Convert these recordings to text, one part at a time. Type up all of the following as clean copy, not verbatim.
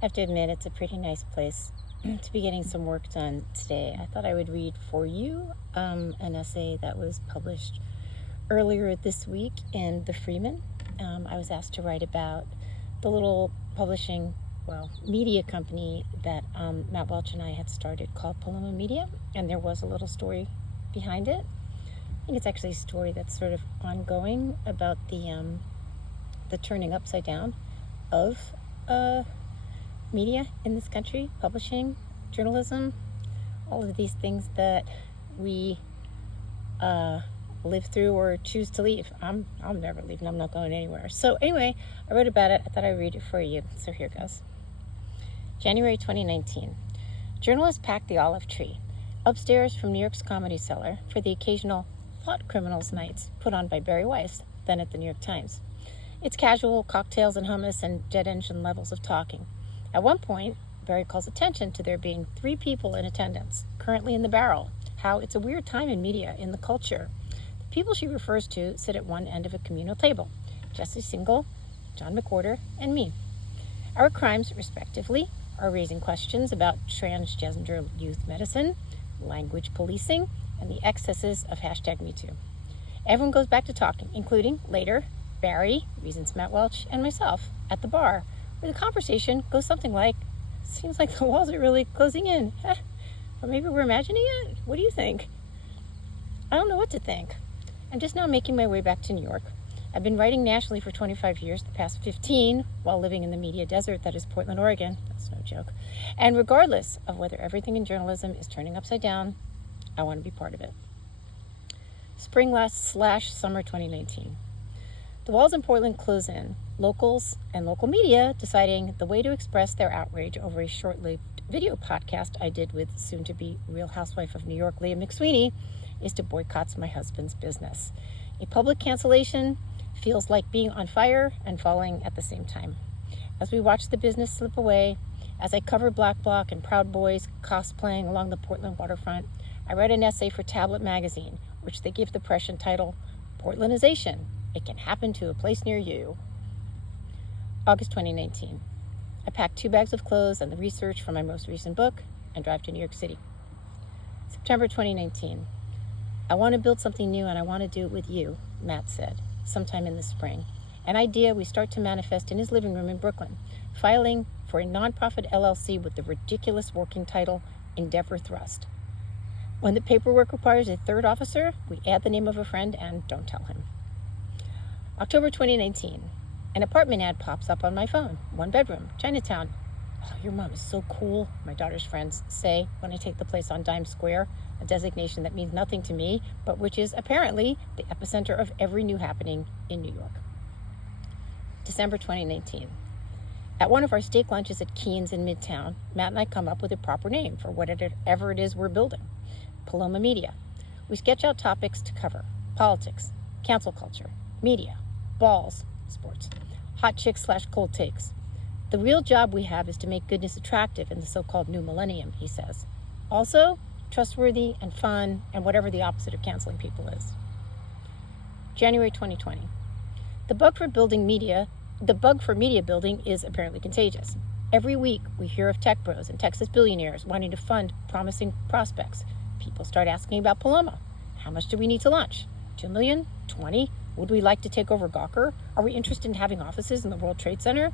I have to admit, it's a pretty nice place to be getting some work done today. I thought I would read for you an essay that was published earlier this week in the Freeman. I was asked to write about the little publishing, media company that Matt Welch and I had started called Paloma Media, and there was a little story behind it. I think it's actually a story that's sort of ongoing about the turning upside down of media in this country, publishing, journalism, all of these things that we live through or choose to leave. I'm never leaving. I'm not going anywhere. So anyway, I wrote about it. I thought I'd read it for you. So here goes. January 2019. Journalists packed the Olive Tree upstairs from New York's Comedy Cellar for the occasional Thought Criminals nights put on by Barry Weiss, then at the New York Times. It's casual, cocktails and hummus and jet engine levels of talking. At one point, Barry calls attention to there being 3 people in attendance, currently in the barrel, how it's a weird time in media, in the culture. The people she refers to sit at one end of a communal table, Jesse Singal, John McWhorter, and me. Our crimes, respectively, are raising questions about transgender youth medicine, language policing, and the excesses of #MeToo. Everyone goes back to talking, including, later, Barry, reasons Matt Welch, and myself, at the bar, where the conversation goes something like, seems like the walls are really closing in. Or maybe we're imagining it? What do you think? I don't know what to think. I'm just now making my way back to New York. I've been writing nationally for 25 years, the past 15, while living in the media desert that is Portland, Oregon. That's no joke. And regardless of whether everything in journalism is turning upside down, I want to be part of it. Spring/summer 2019. The walls in Portland close in, locals and local media deciding the way to express their outrage over a short-lived video podcast I did with soon-to-be Real Housewife of New York, Leah McSweeney, is to boycott my husband's business. A public cancellation feels like being on fire and falling at the same time. As we watch the business slip away, as I cover Black Bloc and Proud Boys cosplaying along the Portland waterfront, I write an essay for Tablet magazine, which they give the prescient title, Portlandization. It can happen to a place near you. August 2019. I packed 2 bags of clothes and the research for my most recent book and drive to New York City. September 2019. I want to build something new and I want to do it with you, Matt said, sometime in the spring. An idea we start to manifest in his living room in Brooklyn, filing for a nonprofit LLC with the ridiculous working title, Endeavor Thrust. When the paperwork requires a 3rd officer, we add the name of a friend and don't tell him. October 2019. An apartment ad pops up on my phone. 1 bedroom, Chinatown. Oh, your mom is so cool, my daughter's friends say when I take the place on Dime Square, a designation that means nothing to me, but which is apparently the epicenter of every new happening in New York. December 2019. At one of our steak lunches at Keen's in Midtown, Matt and I come up with a proper name for whatever it is we're building. Paloma Media. We sketch out topics to cover: politics, cancel culture, media, balls, sports, hot chicks/cold takes. The real job we have is to make goodness attractive in the so-called new millennium, he says. Also, trustworthy and fun and whatever the opposite of canceling people is. January 2020. The bug for media building is apparently contagious. Every week we hear of tech bros and Texas billionaires wanting to fund promising prospects. People start asking about Paloma. How much do we need to launch? 2 million? 20? Would we like to take over Gawker? Are we interested in having offices in the World Trade Center?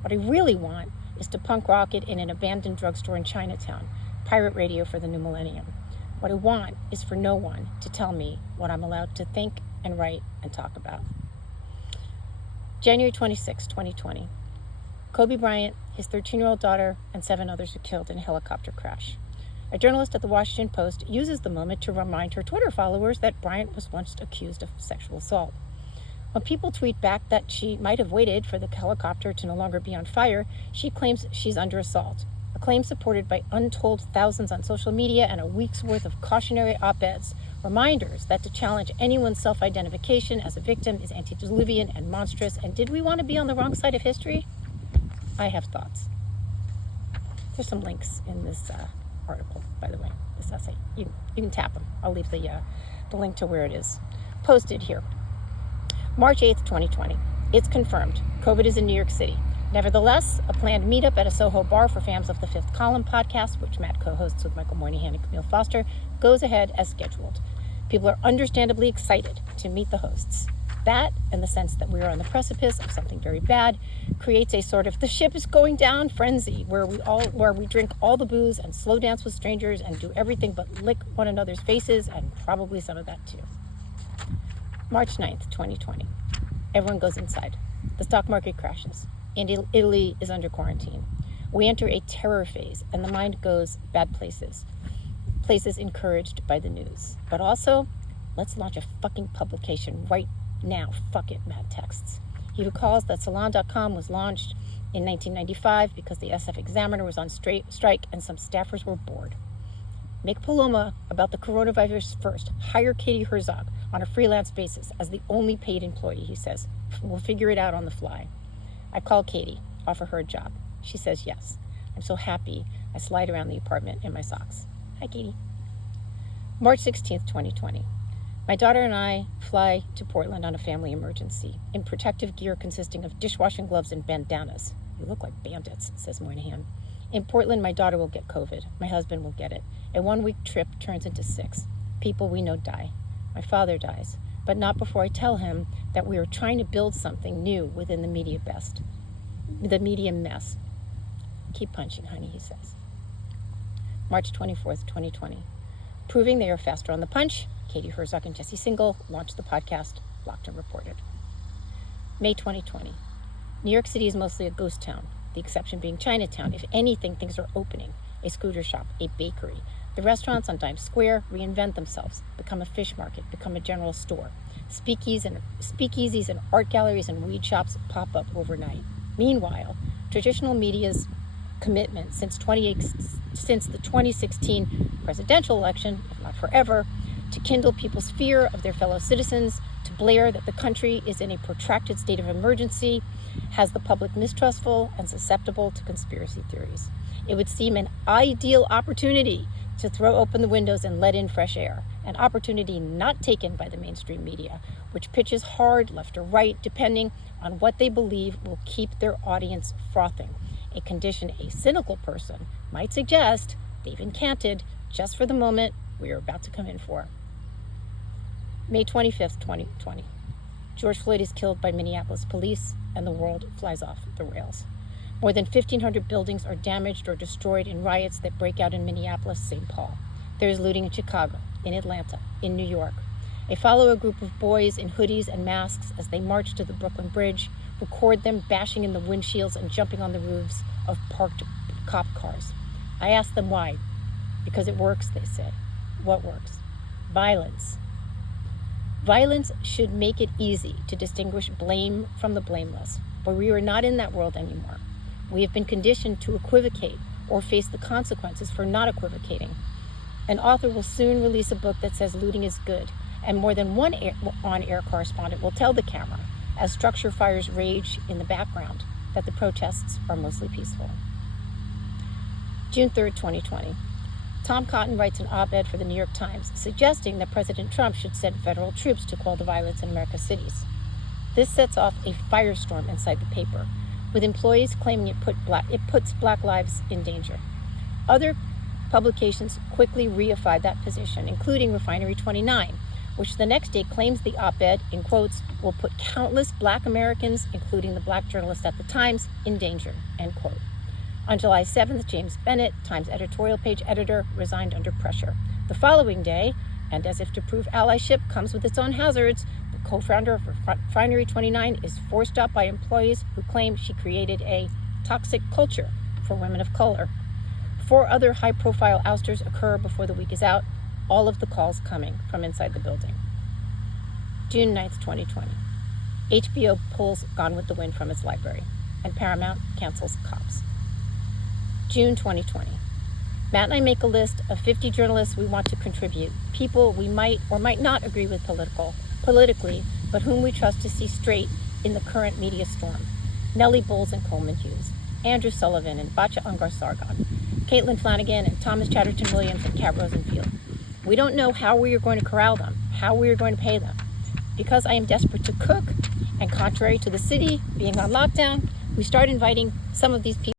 What I really want is to punk rock it in an abandoned drugstore in Chinatown, pirate radio for the new millennium. What I want is for no one to tell me what I'm allowed to think and write and talk about. January 26, 2020. Kobe Bryant, his 13-year-old daughter, and 7 others were killed in a helicopter crash. A journalist at the Washington Post uses the moment to remind her Twitter followers that Bryant was once accused of sexual assault. When people tweet back that she might have waited for the helicopter to no longer be on fire, she claims she's under assault, a claim supported by untold thousands on social media and a week's worth of cautionary op-eds, reminders that to challenge anyone's self-identification as a victim is antediluvian and monstrous, and did we want to be on the wrong side of history? I have thoughts. There's some links in this article, by the way, this essay. You can tap them. I'll leave the link to where it is posted here. March 8th, 2020. It's confirmed. COVID is in New York City. Nevertheless, a planned meetup at a Soho bar for fans of the Fifth Column podcast, which Matt co-hosts with Michael Moynihan and Camille Foster, goes ahead as scheduled. People are understandably excited to meet the hosts. That, and the sense that we are on the precipice of something very bad, creates a sort of the ship is going down frenzy, where we drink all the booze and slow dance with strangers and do everything but lick one another's faces, and probably some of that too. March 9th, 2020. Everyone goes inside. The stock market crashes. And Italy is under quarantine. We enter a terror phase, and the mind goes bad places. Places encouraged by the news. But also, let's launch a fucking publication right now. Fuck it, Matt texts. He recalls that Salon.com was launched in 1995 because the SF Examiner was on strike and some staffers were bored. Make Paloma about the coronavirus first. Hire Katie Herzog on a freelance basis as the only paid employee, he says. We'll figure it out on the fly. I call Katie, offer her a job. She says yes. I'm so happy. I slide around the apartment in my socks. Hi, Katie. March 16th, 2020. My daughter and I fly to Portland on a family emergency in protective gear consisting of dishwashing gloves and bandanas. You look like bandits, says Moynihan. In Portland, my daughter will get COVID. My husband will get it. A 1-week trip turns into 6. People we know die. My father dies, but not before I tell him that we are trying to build something new within the media mess. Keep punching, honey, he says. March 24th, 2020. Proving they are faster on the punch, Katie Herzog and Jesse Singal launched the podcast, Blocked and Reported. May 2020. New York City is mostly a ghost town, the exception being Chinatown. If anything, things are opening. A scooter shop, a bakery. The restaurants on Times Square reinvent themselves, become a fish market, become a general store. Speakeasies and art galleries and weed shops pop up overnight. Meanwhile, traditional media's commitment since the 2016 presidential election, if not forever, to kindle people's fear of their fellow citizens, to blare that the country is in a protracted state of emergency, has the public mistrustful and susceptible to conspiracy theories. It would seem an ideal opportunity to throw open the windows and let in fresh air, an opportunity not taken by the mainstream media, which pitches hard left or right, depending on what they believe will keep their audience frothing, a condition a cynical person might suggest they've encanted just for the moment we are about to come in for. May 25th, 2020. George Floyd is killed by Minneapolis police, and the world flies off the rails. More than 1,500 buildings are damaged or destroyed in riots that break out in Minneapolis, St. Paul. There is looting in Chicago, in Atlanta, in New York. I follow a group of boys in hoodies and masks as they march to the Brooklyn Bridge, record them bashing in the windshields and jumping on the roofs of parked cop cars. I ask them why. Because it works, they say. What works? Violence. Violence should make it easy to distinguish blame from the blameless, but we are not in that world anymore. We have been conditioned to equivocate or face the consequences for not equivocating. An author will soon release a book that says looting is good, and more than one on-air correspondent will tell the camera, as structure fires rage in the background, that the protests are mostly peaceful. June 3rd, 2020. Tom Cotton writes an op-ed for the New York Times suggesting that President Trump should send federal troops to quell the violence in America's cities. This sets off a firestorm inside the paper, with employees claiming it puts black lives in danger. Other publications quickly reified that position, including Refinery 29, which the next day claims the op-ed, in quotes, will put countless black Americans, including the black journalist at the Times, in danger, end quote. On July 7th, James Bennett, Times editorial page editor, resigned under pressure. The following day, and as if to prove allyship comes with its own hazards, the co-founder of Refinery 29 is forced out by employees who claim she created a toxic culture for women of color. 4 other high-profile ousters occur before the week is out, all of the calls coming from inside the building. June 9th, 2020. HBO pulls Gone with the Wind from its library, and Paramount cancels Cops. June 2020. Matt and I make a list of 50 journalists we want to contribute, people we might or might not agree with politically, but whom we trust to see straight in the current media storm. Nellie Bowles and Coleman Hughes, Andrew Sullivan and Batya Ungar Sargon, Caitlin Flanagan and Thomas Chatterton Williams and Kat Rosenfield. We don't know how we are going to corral them, how we are going to pay them. Because I am desperate to cook, and contrary to the city being on lockdown, we start inviting some of these people